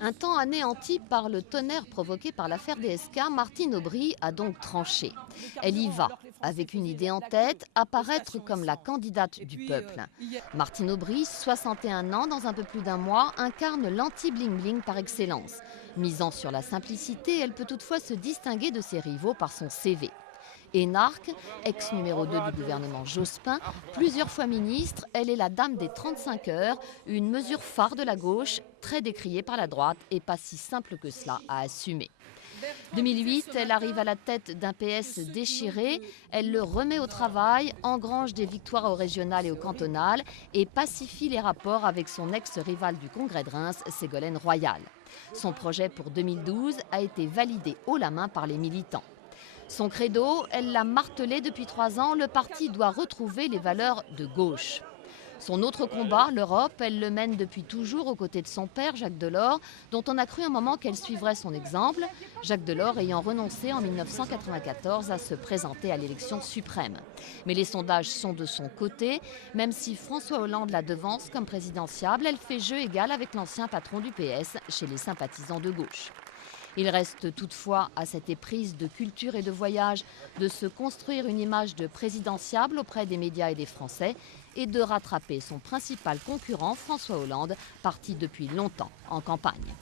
Un temps anéanti par le tonnerre provoqué par l'affaire DSK, Martine Aubry a donc tranché. Elle y va, avec une idée en tête, apparaître comme la candidate du peuple. Martine Aubry, 61 ans, dans un peu plus d'un mois, incarne l'anti-bling-bling par excellence. Misant sur la simplicité, elle peut toutefois se distinguer de ses rivaux par son CV. Énarque, ex-numéro 2 du gouvernement Jospin, plusieurs fois ministre, elle est la dame des 35 heures, une mesure phare de la gauche, très décriée par la droite et pas si simple que cela à assumer. 2008, elle arrive à la tête d'un PS déchiré, elle le remet au travail, engrange des victoires au régional et au cantonal et pacifie les rapports avec son ex-rival du Congrès de Reims, Ségolène Royal. Son projet pour 2012 a été validé haut la main par les militants. Son credo, elle l'a martelé depuis 3 ans, le parti doit retrouver les valeurs de gauche. Son autre combat, l'Europe, elle le mène depuis toujours aux côtés de son père, Jacques Delors, dont on a cru un moment qu'elle suivrait son exemple, Jacques Delors ayant renoncé en 1994 à se présenter à l'élection suprême. Mais les sondages sont de son côté, même si François Hollande la devance comme présidentiable, elle fait jeu égal avec l'ancien patron du PS chez les sympathisants de gauche. Il reste toutefois à cette éprise de culture et de voyage de se construire une image de présidentiable auprès des médias et des Français et de rattraper son principal concurrent, François Hollande, parti depuis longtemps en campagne.